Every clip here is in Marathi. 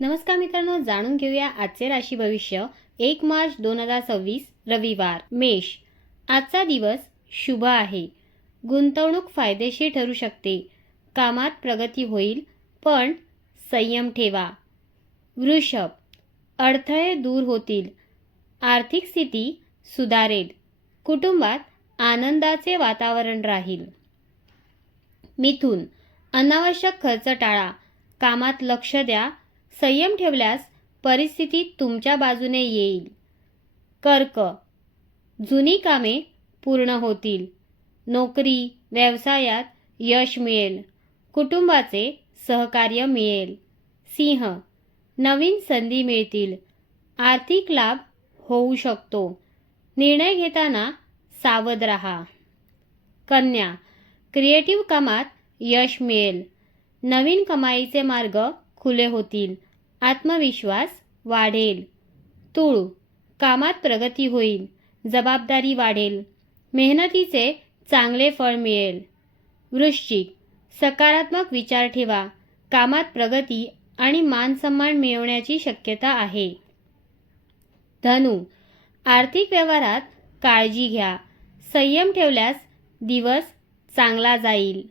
नमस्कार मित्रांनो, जाणून घेऊया आजचे राशी भविष्य 1 मार्च 2026 रविवार। मेष, आजचा दिवस शुभ आहे। गुंतवणूक फायदेशीर ठरू शकते। कामात प्रगती होईल, पण संयम ठेवा। वृषभ, अडथळे दूर होतील। आर्थिक स्थिती सुधारेल। कुटुंबात आनंदाचे वातावरण राहील। मिथुन, अनावश्यक खर्च टाळा। कामात लक्ष द्या। संयम ठेवल्यास परिस्थिती तुमच्या बाजूने येईल। कर्क, जुनी कामे पूर्ण होतील। नोकरी व्यवसायात यश मिळेल। कुटुंबाचे सहकार्य मिळेल। सिंह, नवीन संधी मिळतील। आर्थिक लाभ होऊ शकतो। निर्णय घेताना सावध राहा। कन्या, क्रिएटिव्ह कामात यश मिळेल। नवीन कमाईचे मार्ग खुले होतील। आत्मविश्वास वाढेल। तूळ, कामात प्रगती होईल। जबाबदारी वाढेल। मेहनतीचे चांगले फळ मिळेल। वृश्चिक, सकारात्मक विचार ठेवा। कामात प्रगती आणि मानसन्मान मिळवण्याची शक्यता आहे। धनु, आर्थिक व्यवहारात काळजी घ्या। संयम ठेवल्यास दिवस चांगला जाईल।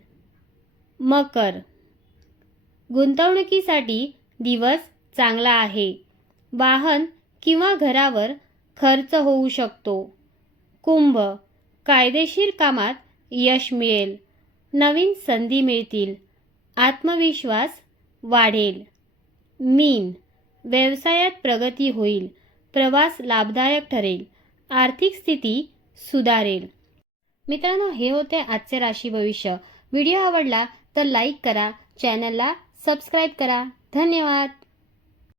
मकर, गुंतवणुकीसाठी दिवस चांगला आहे। वाहन किंवा घरावर खर्च होऊ शकतो। कुंभ, कायदेशीर कामात यश मिळेल। नवीन संधी मिळतील। आत्मविश्वास वाढेल। मीन, व्यवसायात प्रगती होईल। प्रवास लाभदायक ठरेल। आर्थिक स्थिती सुधारेल। मित्रांनो, हे होते आजचे राशी भविष्य। व्हिडिओ आवडला तर लाईक करा, चॅनलला सबस्क्राईब करा। धन्यवाद।